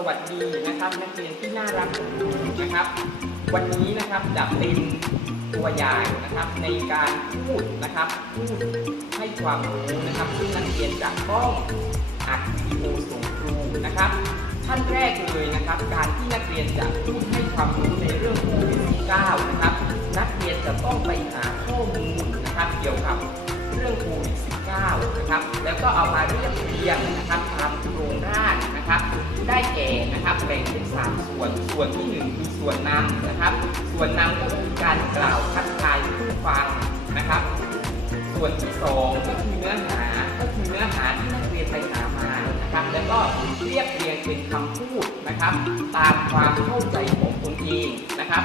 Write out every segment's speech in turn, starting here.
สวัสดีนะครับ นักเรียนที่น่ารักนะครับ วันนี้นะครับจะเป็นตัวอย่างนะครับในการพูดนะครับพูดให้ความรู้นะครับซึ่งนักเรียนจะต้องอัดวิดีโอส่งครูนะครับท่านแรกเลยนะครับ การที่นักเรียนจะพูดให้ความรู้ในเรื่องโควิด -19 นะครับ นักเรียนจะต้องไปหาข้อมูลนะครับ เกี่ยวกับเรื่องโควิด -19 นะครับ แล้วก็เอามาเรียบเรียงนะครับ ได้แก่นะครับแบ่งเป็นสามส่วน ส่วนที่หนึ่งคือส่วนนำนะครับ ส่วนนำก็คือการกล่าวทักทายผู้ฟังนะครับ ส่วนที่สองก็คือเนื้อหา ก็คือเนื้อหาที่นักเรียนไปหามานะครับ แล้วก็เรียบเรียงเป็นคำพูดนะครับ ตามความเข้าใจของตนเองนะครับ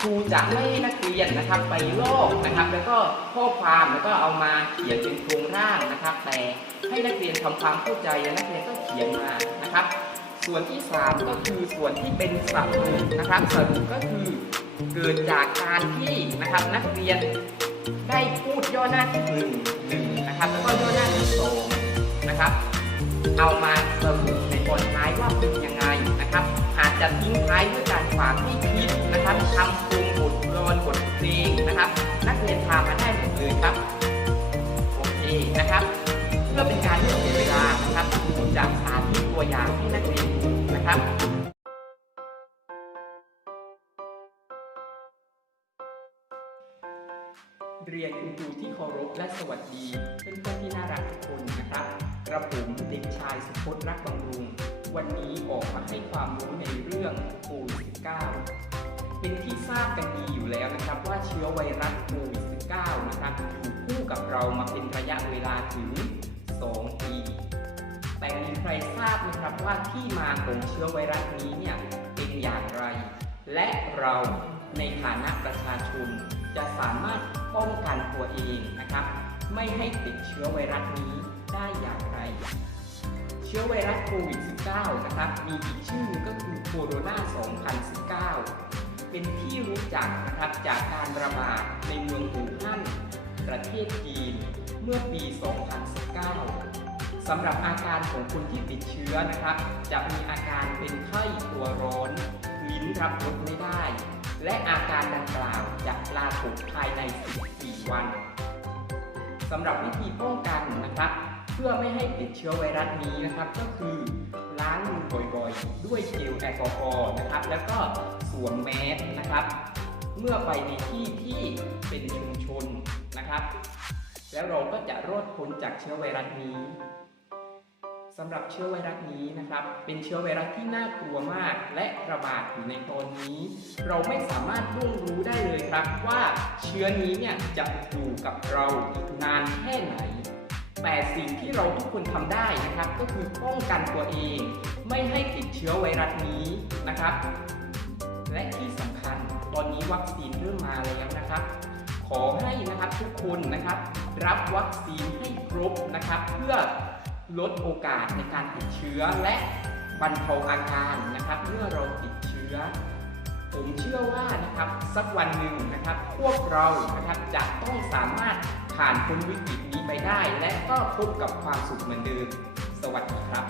ครูจะไม่ให้นักเรียนนะครับไปลอกนะครับ แล้วก็ข้อความแล้วก็เอามาเขียนเป็นโครงร่างนะครับ แต่ให้นักเรียนทำความเข้าใจและนักเรียนก็เขียนมานะครับ ส่วนที่ 3 ก็คือส่วนที่เป็นสรุปนะครับสรุปก็คือเกิดจากการที่นะครับนักเรียนได้พูดย่อหน้าที่หนึ่งหนึ่งนะครับแล้วก็ย่อหน้าที่สองนะครับ เอามาสรุปในตอนท้ายว่าเป็นยังไงนะครับ อาจจะทิ้งท้ายด้วยการฝากให้คิดนะครับทำโครงบทกลอนบทเพลงนะครับ นักเรียนทำมาได้หมดเลยครับโอเคนะครับ เพื่อเป็นการไม่เสียเวลานะครับผมจะสาธิตตัวอย่างให้นักเรียน ครับเรียนคุณครูที่เคารพและสวัสดีเพื่อนๆที่น่ารักทุกคนนะครับกระผมเด็กชายสุพจน์รักบำรุง วันนี้ออกมาให้ความรู้ในเรื่องโควิด -19 เป็นที่ทราบกันดีอยู่แล้วนะครับว่าเชื้อไวรัสโควิด -19 นะครับอยู่คู่กับเรามาเป็นระยะเวลาถึง 2 ปี แต่มีใครทราบไหมครับว่าที่มาของเชื้อไวรัสนี้เนี่ยเป็นอย่างไร และเราในฐานะประชาชนจะสามารถป้องกันตัวเองนะครับ ไม่ให้ติดเชื้อไวรัสนี้ได้อย่างไร เชื้อไวรัสโควิด -19 นะครับ มีอีกชื่อก็คือโคโรนา 2019 เป็นที่รู้จักนะครับจากการระบาดในเมืองอู่ฮั่นประเทศจีนเมื่อปี 2019 สำหรับอาการของคนที่ติดเชื้อนะครับ จะมีอาการเป็นไข้ตัวร้อนลิ้นรับรสไม่ได้ และอาการดังกล่าวจะปรากฏภายใน 14 วันสำหรับวิธีป้องกันนะครับ เพื่อไม่ให้ติดเชื้อไวรัสนี้นะครับก็คือล้างมือบ่อยๆ ด้วยเจลแอลกอฮอล์นะครับ แล้วก็สวมแมสนะครับ เมื่อไปในที่ที่เป็นชุมชนนะครับ แล้วเราก็จะรอดพ้นจากเชื้อไวรัสนี้ สำหรับเชื้อไวรัสนี้นะครับ เป็นเชื้อไวรัสที่น่ากลัวมาก และระบาดอยู่ในตอนนี้ เราไม่สามารถล่วงรู้ได้เลยครับ ว่าเชื้อนี้เนี่ยจะอยู่กับเราอีกนานแค่ไหน แต่สิ่งที่เราทุกคนทำได้นะครับ ก็คือป้องกันตัวเอง ไม่ให้ติดเชื้อไวรัสนี้นะครับ และที่สำคัญตอนนี้วัคซีนเริ่มมาแล้วนะครับขอให้นะครับทุกคนนะครับ รับวัคซีนให้ครบนะครับ เพื่อ ลดโอกาสในการติดเชื้อและบรรเทาอาการนะครับเมื่อเราติดเชื้อ ผมเชื่อว่านะครับสักวันหนึ่งนะครับพวกเรานะครับจะต้องสามารถผ่านพ้นวิกฤตนี้ไปได้ และก็พบกับความสุขเหมือนเดิม สวัสดีครับ